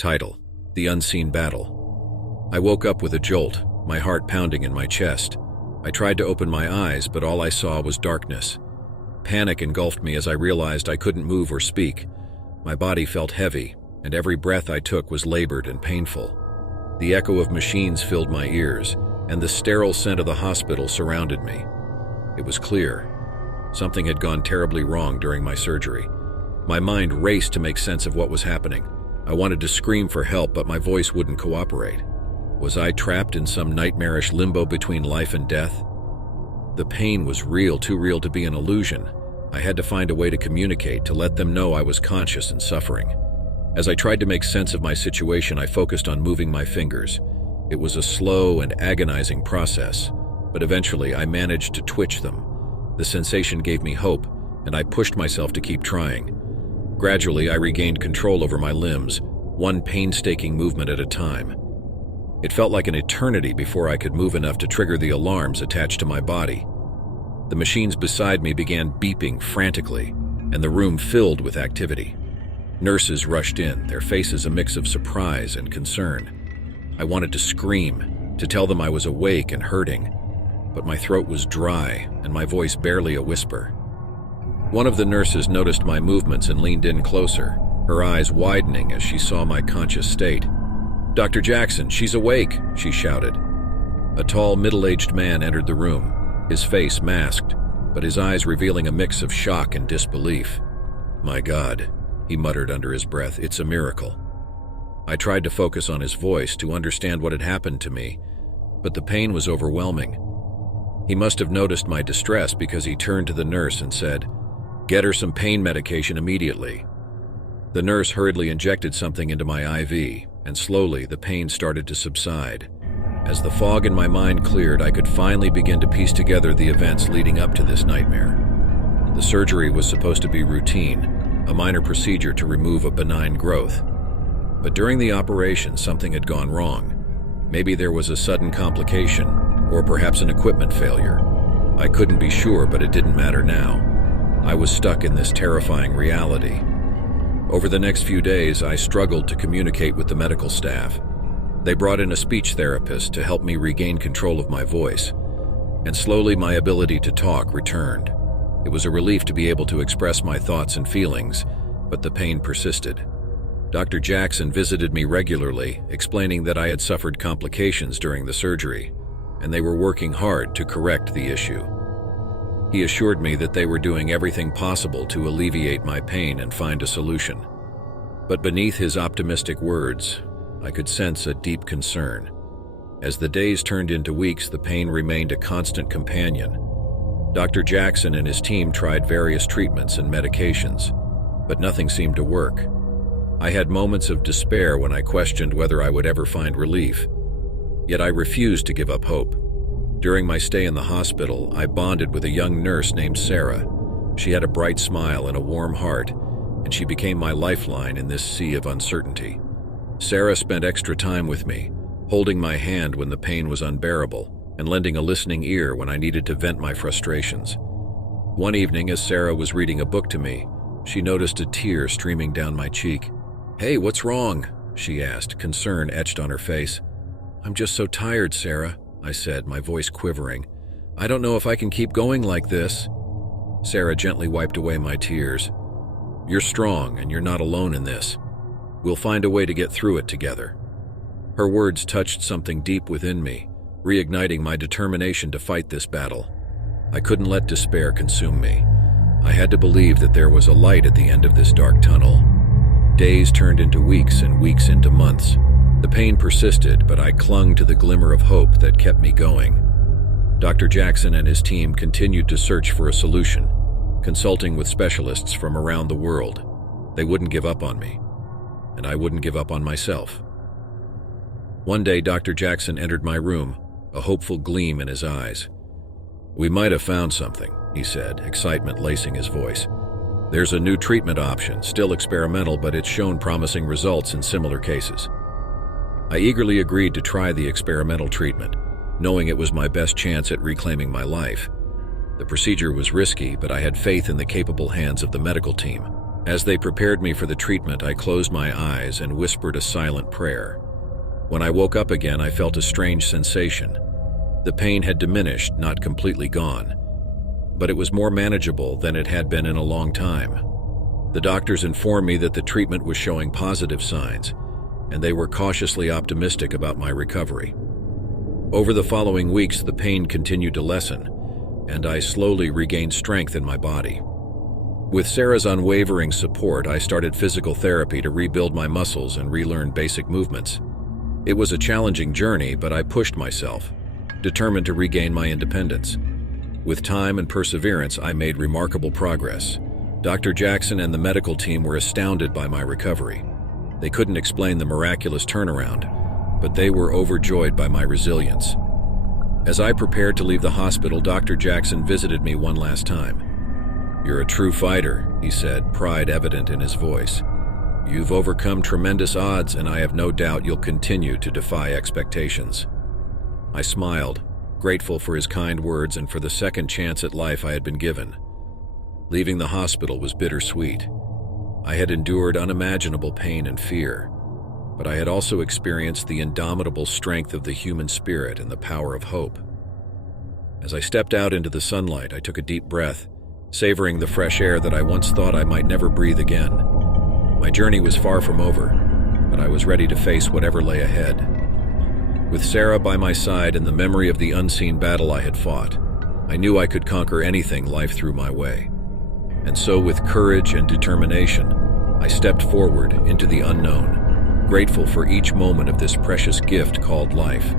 Title: The Unseen Battle. I woke up with a jolt, my heart pounding in my chest. I tried to open my eyes, but all I saw was darkness. Panic engulfed me as I realized I couldn't move or speak. My body felt heavy, and every breath I took was labored and painful. The echo of machines filled my ears, and the sterile scent of the hospital surrounded me. It was clear. Something had gone terribly wrong during my surgery. My mind raced to make sense of what was happening. I wanted to scream for help, but my voice wouldn't cooperate. Was I trapped in some nightmarish limbo between life and death? The pain was real, too real to be an illusion. I had to find a way to communicate, to let them know I was conscious and suffering. As I tried to make sense of my situation, I focused on moving my fingers. It was a slow and agonizing process, but eventually I managed to twitch them. The sensation gave me hope, and I pushed myself to keep trying. Gradually, I regained control over my limbs, one painstaking movement at a time. It felt like an eternity before I could move enough to trigger the alarms attached to my body. The machines beside me began beeping frantically, and the room filled with activity. Nurses rushed in, their faces a mix of surprise and concern. I wanted to scream, to tell them I was awake and hurting, but my throat was dry and my voice barely a whisper. One of the nurses noticed my movements and leaned in closer, her eyes widening as she saw my conscious state. "Dr. Jackson, she's awake," she shouted. A tall, middle-aged man entered the room, his face masked, but his eyes revealing a mix of shock and disbelief. "My God," he muttered under his breath, "it's a miracle." I tried to focus on his voice to understand what had happened to me, but the pain was overwhelming. He must have noticed my distress because he turned to the nurse and said, "Get her some pain medication immediately." The nurse hurriedly injected something into my IV, and slowly the pain started to subside. As the fog in my mind cleared, I could finally begin to piece together the events leading up to this nightmare. The surgery was supposed to be routine, a minor procedure to remove a benign growth. But during the operation, something had gone wrong. Maybe there was a sudden complication, or perhaps an equipment failure. I couldn't be sure, but it didn't matter now. I was stuck in this terrifying reality. Over the next few days, I struggled to communicate with the medical staff. They brought in a speech therapist to help me regain control of my voice, and slowly my ability to talk returned. It was a relief to be able to express my thoughts and feelings, but the pain persisted. Dr. Jackson visited me regularly, explaining that I had suffered complications during the surgery, and they were working hard to correct the issue. He assured me that they were doing everything possible to alleviate my pain and find a solution. But beneath his optimistic words, I could sense a deep concern. As the days turned into weeks, the pain remained a constant companion. Dr. Jackson and his team tried various treatments and medications, but nothing seemed to work. I had moments of despair when I questioned whether I would ever find relief. Yet I refused to give up hope. During my stay in the hospital, I bonded with a young nurse named Sarah. She had a bright smile and a warm heart, and she became my lifeline in this sea of uncertainty. Sarah spent extra time with me, holding my hand when the pain was unbearable, and lending a listening ear when I needed to vent my frustrations. One evening, as Sarah was reading a book to me, she noticed a tear streaming down my cheek. "Hey, what's wrong?" she asked, concern etched on her face. "I'm just so tired, Sarah," I said, my voice quivering. "I don't know if I can keep going like this." Sarah gently wiped away my tears. "You're strong, and you're not alone in this. We'll find a way to get through it together." Her words touched something deep within me, reigniting my determination to fight this battle. I couldn't let despair consume me. I had to believe that there was a light at the end of this dark tunnel. Days turned into weeks and weeks into months. The pain persisted, but I clung to the glimmer of hope that kept me going. Dr. Jackson and his team continued to search for a solution, consulting with specialists from around the world. They wouldn't give up on me, and I wouldn't give up on myself. One day, Dr. Jackson entered my room, a hopeful gleam in his eyes. "We might have found something," he said, excitement lacing his voice. "There's a new treatment option, still experimental, but it's shown promising results in similar cases." I eagerly agreed to try the experimental treatment, knowing it was my best chance at reclaiming my life. The procedure was risky, but I had faith in the capable hands of the medical team. As they prepared me for the treatment, I closed my eyes and whispered a silent prayer. When I woke up again, I felt a strange sensation. The pain had diminished, not completely gone, but it was more manageable than it had been in a long time. The doctors informed me that the treatment was showing positive signs, and they were cautiously optimistic about my recovery. Over the following weeks, the pain continued to lessen, and I slowly regained strength in my body. With Sarah's unwavering support, I started physical therapy to rebuild my muscles and relearn basic movements. It was a challenging journey, but I pushed myself, determined to regain my independence. With time and perseverance, I made remarkable progress. Dr. Jackson and the medical team were astounded by my recovery. They couldn't explain the miraculous turnaround, but they were overjoyed by my resilience. As I prepared to leave the hospital, Dr. Jackson visited me one last time. "You're a true fighter," he said, pride evident in his voice. "You've overcome tremendous odds, and I have no doubt you'll continue to defy expectations." I smiled, grateful for his kind words and for the second chance at life I had been given. Leaving the hospital was bittersweet. I had endured unimaginable pain and fear, but I had also experienced the indomitable strength of the human spirit and the power of hope. As I stepped out into the sunlight, I took a deep breath, savoring the fresh air that I once thought I might never breathe again. My journey was far from over, but I was ready to face whatever lay ahead. With Sarah by my side and the memory of the unseen battle I had fought, I knew I could conquer anything life threw my way. And so, with courage and determination, I stepped forward into the unknown, grateful for each moment of this precious gift called life.